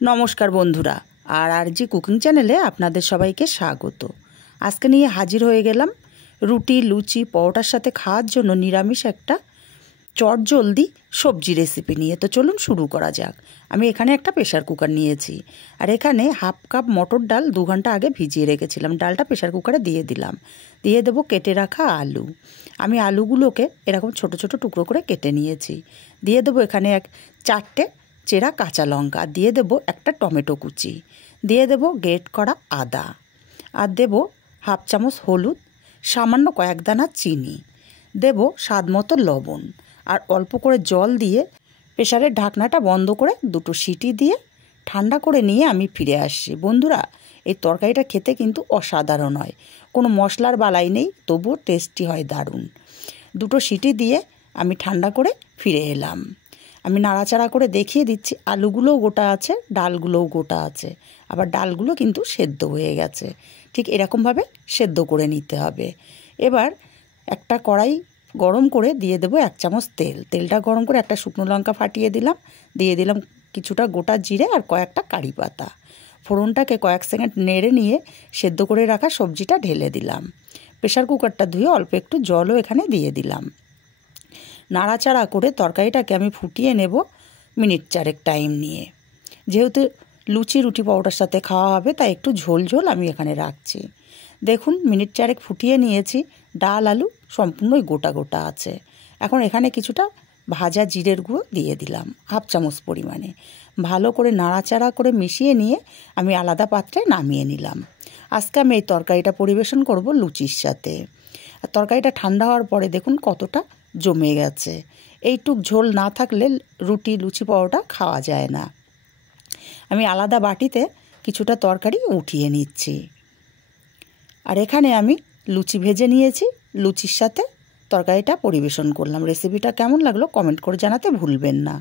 নমস্কার বন্ধুরা, আর জি কুকিং চ্যানেলে আপনাদের সবাইকে স্বাগত। আজকে নিয়ে হাজির হয়ে গেলাম রুটি, লুচি, পরোটার সাথে খাওয়ার জন্য নিরামিষ একটা চটজলদি সবজি রেসিপি নিয়ে। তো চলুন শুরু করা যাক। আমি এখানে একটা প্রেশার কুকার নিয়েছি, আর এখানে হাফ কাপ মটর ডাল 2 ঘন্টা আগে ভিজিয়ে রেখেছিলাম। ডালটা প্রেশার কুকারে দিয়ে দিলাম। দিয়ে দেবো কেটে রাখা আলু। আমি আলুগুলোকে এরকম ছোট ছোট টুকরো করে কেটে নিয়েছি। দিয়ে দেবো এখানে 4টে চেরা কাঁচা লঙ্কা, দিয়ে দেবো একটা টমেটো কুচি, দিয়ে দেবো গ্রেট করা আদা, আর দেবো হাফ চামচ হলুদ, সামান্য কয়েক দানা চিনি, দেবো স্বাদ মতো লবণ, আর অল্প করে জল দিয়ে প্রেশারের ঢাকনাটা বন্ধ করে 2টো সিটি দিয়ে ঠান্ডা করে নিয়ে আমি ফিরে আসছি। বন্ধুরা, এই তরকারিটা খেতে কিন্তু অসাধারণ হয়, কোনো মশলার বালাই নেই, তবুও টেস্টি হয় দারুণ। 2টো সিটি দিয়ে আমি ঠান্ডা করে ফিরে এলাম। আমি নাড়াচাড়া করে দেখিয়ে দিচ্ছি, আলুগুলোও গোটা আছে, ডালগুলোও গোটা আছে, আবার ডালগুলো কিন্তু সেদ্ধ হয়ে গেছে। ঠিক এরকমভাবে সেদ্ধ করে নিতে হবে। এবার একটা কড়াই গরম করে দিয়ে দেবো 1 চামচ তেল। তেলটা গরম করে একটা শুকনো লঙ্কা ফাটিয়ে দিলাম, দিয়ে দিলাম কিছুটা গোটা জিরে আর কয়েকটা কারি পাতা। ফোড়নটাকে কয়েক সেকেন্ড নেড়ে নিয়ে সেদ্ধ করে রাখা সবজিটা ঢেলে দিলাম। প্রেশার কুকারটা ধুয়ে অল্প একটু জলও এখানে দিয়ে দিলাম। নাড়াচাড়া করে তরকারিটাকে আমি ফুটিয়ে নেব মিনিট 4 টাইম নিয়ে। যেহেতু লুচি, রুটি, পরোটার সাথে খাওয়া হবে, তাই একটু ঝোল ঝোল আমি এখানে রাখছি। দেখুন, মিনিট 4 ফুটিয়ে নিয়েছি। ডাল, আলু সম্পূর্ণই গোটা গোটা আছে। এখন এখানে কিছুটা ভাজা জিরের গুঁড়ো দিয়ে দিলাম হাফ চামচ পরিমাণে। ভালো করে নাড়াচাড়া করে মিশিয়ে নিয়ে আমি আলাদা পাত্রে নামিয়ে নিলাম। আজকে আমি এই তরকারিটা পরিবেশন করব লুচির সাথে। আর তরকারিটা ঠান্ডা হওয়ার পরে দেখুন কতটা জমে গেছে। এইটুক ঝোল না থাকলে রুটি, লুচি, পরোটা খাওয়া যায় না। আমি আলাদা বাটিতে কিছুটা তরকারি উঠিয়ে নিচ্ছি। আর এখানে আমি লুচি ভেজে নিয়েছি, লুচির সাথে তরকারিটা পরিবেশন করলাম। রেসিপিটা কেমন লাগলো কমেন্ট করে জানাতে ভুলবেন না।